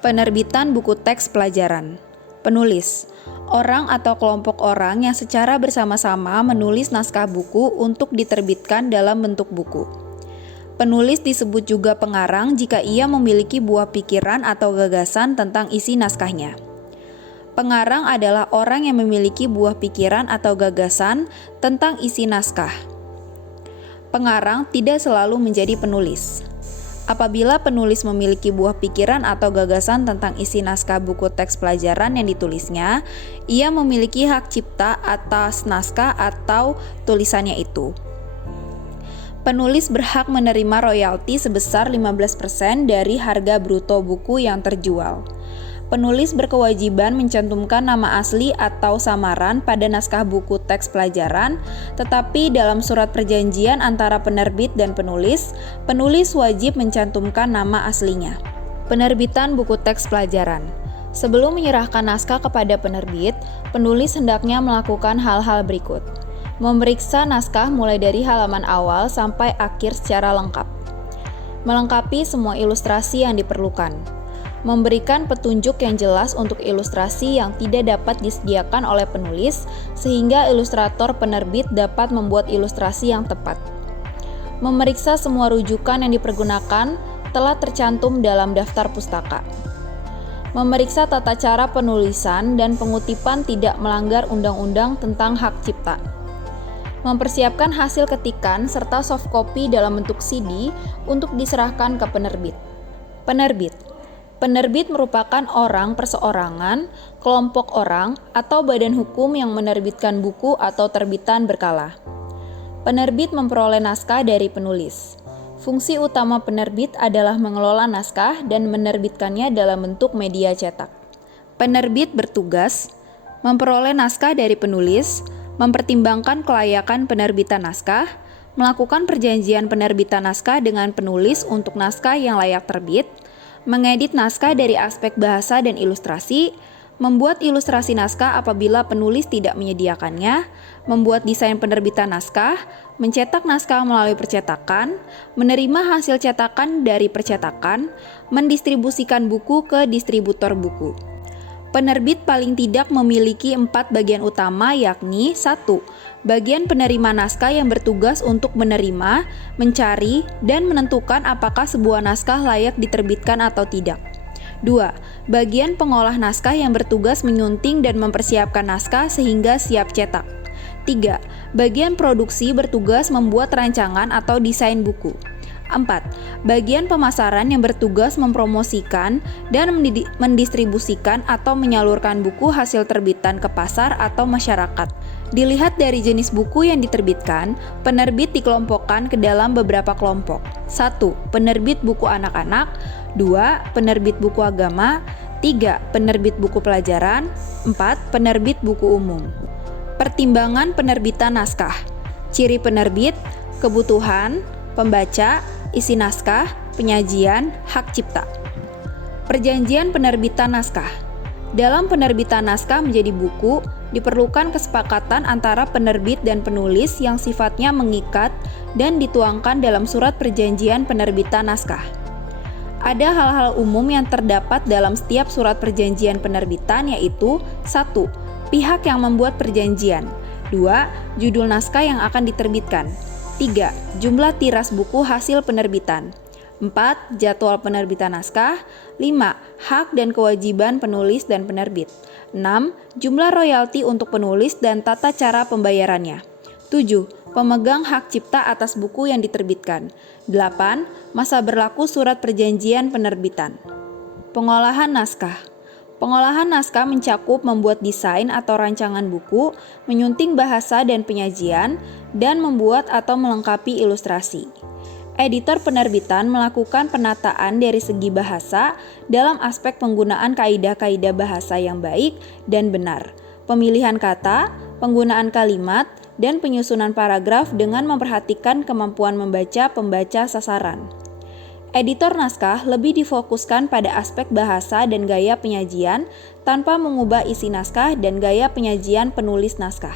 Penerbitan buku teks pelajaran. Penulis, orang atau kelompok orang yang secara bersama-sama menulis naskah buku untuk diterbitkan dalam bentuk buku. Penulis disebut juga pengarang jika ia memiliki buah pikiran atau gagasan tentang isi naskahnya. Pengarang adalah orang yang memiliki buah pikiran atau gagasan tentang isi naskah. Pengarang tidak selalu menjadi penulis. Apabila penulis memiliki buah pikiran atau gagasan tentang isi naskah buku teks pelajaran yang ditulisnya, ia memiliki hak cipta atas naskah atau tulisannya itu. Penulis berhak menerima royalti sebesar 15% dari harga bruto buku yang terjual. Penulis berkewajiban mencantumkan nama asli atau samaran pada naskah buku teks pelajaran, tetapi dalam surat perjanjian antara penerbit dan penulis wajib mencantumkan nama aslinya. Penerbitan buku teks pelajaran. Sebelum menyerahkan naskah kepada penerbit, penulis hendaknya melakukan hal-hal berikut. Memeriksa naskah mulai dari halaman awal sampai akhir secara lengkap. Melengkapi semua ilustrasi yang diperlukan. Memberikan petunjuk yang jelas untuk ilustrasi yang tidak dapat disediakan oleh penulis, sehingga ilustrator penerbit dapat membuat ilustrasi yang tepat. Memeriksa semua rujukan yang dipergunakan telah tercantum dalam daftar pustaka. Memeriksa tata cara penulisan dan pengutipan tidak melanggar undang-undang tentang hak cipta. Mempersiapkan hasil ketikan serta soft copy dalam bentuk CD untuk diserahkan ke penerbit. Penerbit. Penerbit merupakan orang perseorangan, kelompok orang, atau badan hukum yang menerbitkan buku atau terbitan berkala. Penerbit memperoleh naskah dari penulis. Fungsi utama penerbit adalah mengelola naskah dan menerbitkannya dalam bentuk media cetak. Penerbit bertugas memperoleh naskah dari penulis, mempertimbangkan kelayakan penerbitan naskah, melakukan perjanjian penerbitan naskah dengan penulis untuk naskah yang layak terbit, mengedit naskah dari aspek bahasa dan ilustrasi, membuat ilustrasi naskah apabila penulis tidak menyediakannya, membuat desain penerbitan naskah, mencetak naskah melalui percetakan, menerima hasil cetakan dari percetakan, mendistribusikan buku ke distributor buku. Penerbit paling tidak memiliki 4 bagian utama, yakni 1. Bagian penerima naskah yang bertugas untuk menerima, mencari, dan menentukan apakah sebuah naskah layak diterbitkan atau tidak. 2. Bagian pengolah naskah yang bertugas menyunting dan mempersiapkan naskah sehingga siap cetak. 3. Bagian produksi bertugas membuat rancangan atau desain buku. 4. Bagian pemasaran yang bertugas mempromosikan dan mendistribusikan atau menyalurkan buku hasil terbitan ke pasar atau masyarakat. Dilihat dari jenis buku yang diterbitkan, penerbit dikelompokkan ke dalam beberapa kelompok. 1. Penerbit buku anak-anak. 2. Penerbit buku agama. 3. Penerbit buku pelajaran. 4. Penerbit buku umum. Pertimbangan penerbitan naskah. Ciri penerbit, kebutuhan, pembaca, isi naskah, penyajian, hak cipta. Perjanjian penerbitan naskah. Dalam penerbitan naskah menjadi buku, diperlukan kesepakatan antara penerbit dan penulis yang sifatnya mengikat dan dituangkan dalam surat perjanjian penerbitan naskah. Ada hal-hal umum yang terdapat dalam setiap surat perjanjian penerbitan, yaitu 1. Pihak yang membuat perjanjian. 2. Judul naskah yang akan diterbitkan. 3. Jumlah tiras buku hasil penerbitan. 4. Jadwal penerbitan naskah. 5. Hak dan kewajiban penulis dan penerbit. 6. Jumlah royalti untuk penulis dan tata cara pembayarannya. 7. Pemegang hak cipta atas buku yang diterbitkan. 8. Masa berlaku surat perjanjian penerbitan. Pengolahan naskah. Pengolahan naskah mencakup membuat desain atau rancangan buku, menyunting bahasa dan penyajian, dan membuat atau melengkapi ilustrasi. Editor penerbitan melakukan penataan dari segi bahasa dalam aspek penggunaan kaidah-kaidah bahasa yang baik dan benar, pemilihan kata, penggunaan kalimat, dan penyusunan paragraf dengan memperhatikan kemampuan membaca pembaca sasaran. Editor naskah lebih difokuskan pada aspek bahasa dan gaya penyajian tanpa mengubah isi naskah dan gaya penyajian penulis naskah.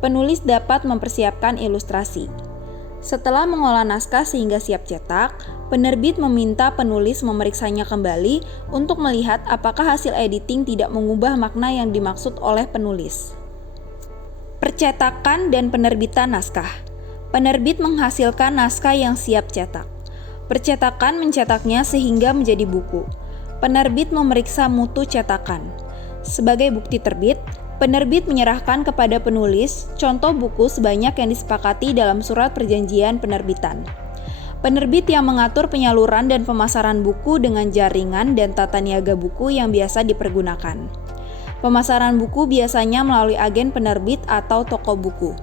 Penulis dapat mempersiapkan ilustrasi. Setelah mengolah naskah sehingga siap cetak, penerbit meminta penulis memeriksanya kembali untuk melihat apakah hasil editing tidak mengubah makna yang dimaksud oleh penulis. Percetakan dan penerbitan naskah. Penerbit menghasilkan naskah yang siap cetak. Percetakan mencetaknya sehingga menjadi buku. Penerbit memeriksa mutu cetakan. Sebagai bukti terbit, penerbit menyerahkan kepada penulis contoh buku sebanyak yang disepakati dalam surat perjanjian penerbitan. Penerbit yang mengatur penyaluran dan pemasaran buku dengan jaringan dan tata niaga buku yang biasa dipergunakan. Pemasaran buku biasanya melalui agen penerbit atau toko buku.